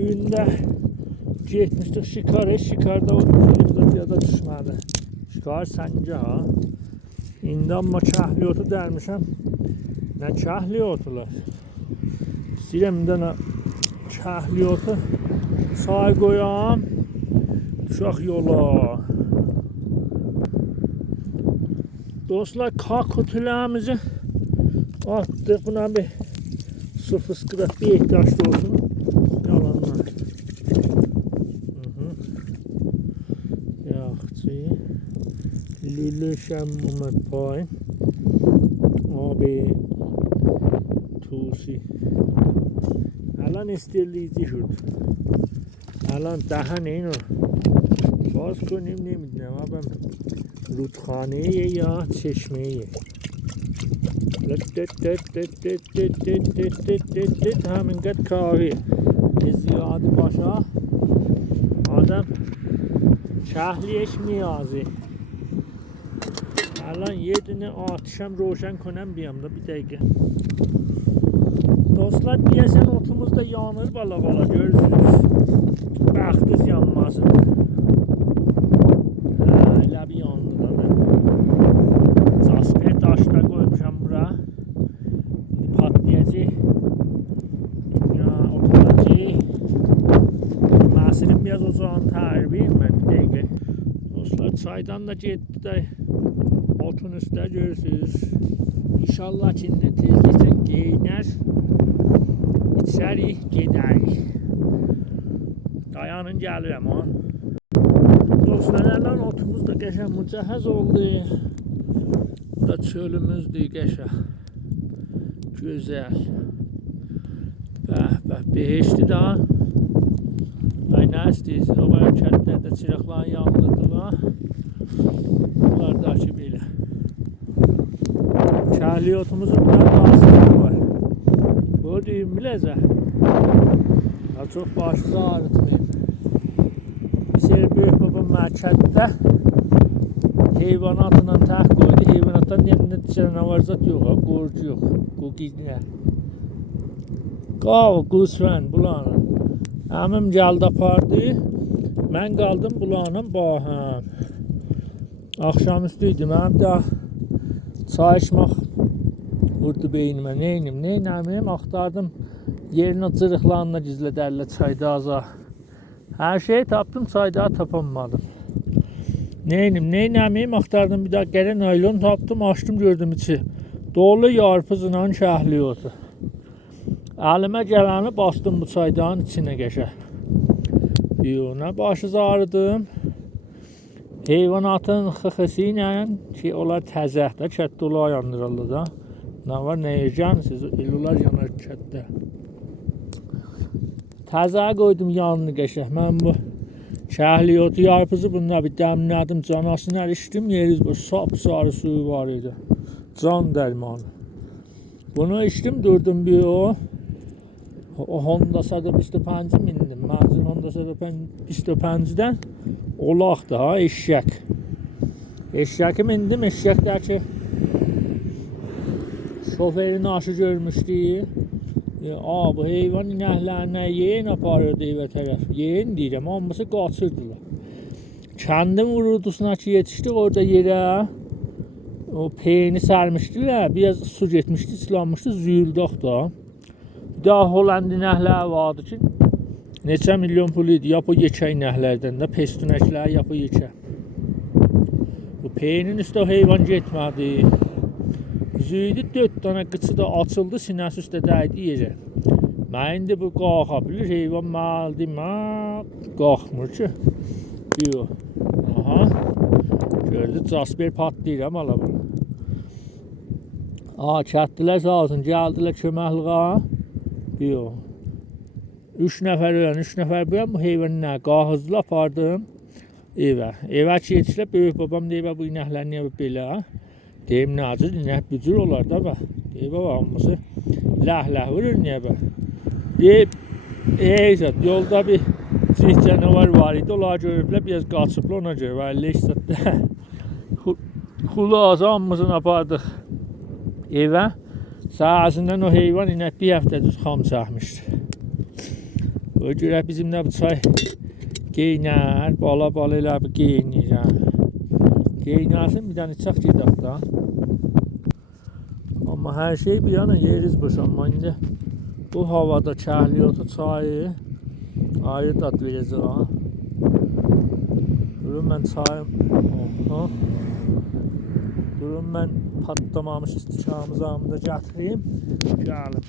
düğünde getmişdik şikara. Şikarda o filmde piyada düşmədi. Şikar səncə ha. İndi amma kəhliyotu dərmişəm. Nə kəhliyotular. İstəyirəm bir dənə kəhliyotu çay qoyam. Düşək yola. Dostlar, kakotülərimizi attık. Buna bir su fıskıda bir ihtiyaçlı olsun. Yalanlar. Yaxçı. Lülü şəmmumət pay. Abi. Tusi. Alan istirliyici şurada. Alan daha neyin o? باز کنیم نمیدونم آبم رودخانه یا چشمه همینقدر کاری زیاد باشه آدم شهلیش میازه الان یه دونه آتشم روشن کنم بیام da bir dakika. Dostlar, deyəsən otumuz da yanır bala görürsünüz. Bəxtiz yanmasın. Elə bir yandı da mən. Jasper daşda qoymuşam bura. İndi patlayacaq. Ya oturacaq. Məsirim biraz ocağın tərbiyim mən bir dəqiqə. Dostlar, çaydan da getdi də otun üstə görürsünüz. İnşallah ki tezliklə geyinər. İçərik, gedərik. Dayanın, gəlirəm ha. Dostlar, ələn otumuz da qəşəng mücəhəz oldu. Bu da çölümüzdür qəşəng. Gözəl. Bəh, behişdi da. Ay, nə istəyirsiniz? O var kəndlərdə çıraqların yanılırdılar. Bunlar da ki belə. Kəhliyotumuzun bir bastığı var. Bu deyim biləcək. Ya çox başınızı ağrıtmayayım. Bir seri böyük babam mərkəddə heyvanatla tək qoydu. Heyvanatdan yanında canavar zat yox, qorcu yox. Qoqizlə. Qav, qusfən, bulanın. Əmim gəldi apardı. Mən qaldım bulanın bahəm. Axşamüstü idi. Mənim də çay içmək vurdu beynimə. Neynəmiyim? Axtardım. Yerin o cırıqlarına gizlədərlər çaydaza. Hər şeyi tapdım, çaydağı tapamadım. Neynəmiyim? Axtardım, bir daha qərə naylon tapdım, açdım, gördüm içi. Dolu yarpızla kəhliyotu. Əlimə gələni bastım bu çaydağın içinə qəşəng. Nə başız ağrıdım. Heyvanatın xıxısı ilə ki, onlar təzəhdə, kətdə olar yandırırlar da. Nə var, nə yiyəcəksiniz? Ellər yanar kətdə. Təzəyə qoydum yanını qəşəng. Mən bu kəhliyotu yarpızı bununla bir dəmlədim, canasını ərişdim, yeriz bu sap-sarı suyu var idi. Can dərmanı. Bunu içdim, durdum bir o. O Honda Sada 25 mindim. Mənzil Honda Sada 25-dən olaq da ha, eşşək. Eşşəki mindim, eşşəklər ki şoferin aşı görmüşdü. Bu heyvan inəklərinə yeyin aparırdı evə tərəf. Yeyin deyirəm, hamısı qaçırdılar. Kəndim vururdusuna ki yetişdik orada yerə. O peyni sərmişdilər, biraz su getmişdi, islanmışdı, züyüldaq da. Bir daha Hollanda inəklər vardı ki, neçə milyon pul idi, ya bu yekə inəklərdən də, pestunəklər, ya bu yekə. Bu peynin üstə heyvan getmədi. Züydü 4 dənə qıçı da açıldı, sinəsi üstə dəydi yerə. Mən indi bu qalxa bilir, heyvan məldi, qalxmır ki. Yox. Aha. Gördü, Jasper patlayır ala bunu. Kəndlər sağ olsun, gəldilər köməkliğa. Yox. 3 nəfər ölən, 3 nəfər böyən bu heyvanı nə? Qahızlı apardım evə. Evə ki yetişlə, böyük babam deyib, bu inəklər niyə belə? Deyim, nəcür, inək bücür olar da bə. Deyib, hamısı ləh-ləh vurur niyə bə. Deyib, yolda bir cih canavar var idi, onlar görüblər, biraz qaçıblar ona görə, vəllə işsətdə. Xulası hamısını apardıq evə. Səhəsindən o heyvan inək bir həftə düz xam çəkmişdi. O görə bizimlə bu çay geynər, bala elə bir geynir. Geynərsin bir dənə içək gedək da. Amma hər şey bir yana yeriz boşanma. İndi bu havada kəhliyotu çayı ayrı dad verəcək ha. Durun mən çayım. Durun mən patlamamış istikamızı da gətireyim. Gəlim.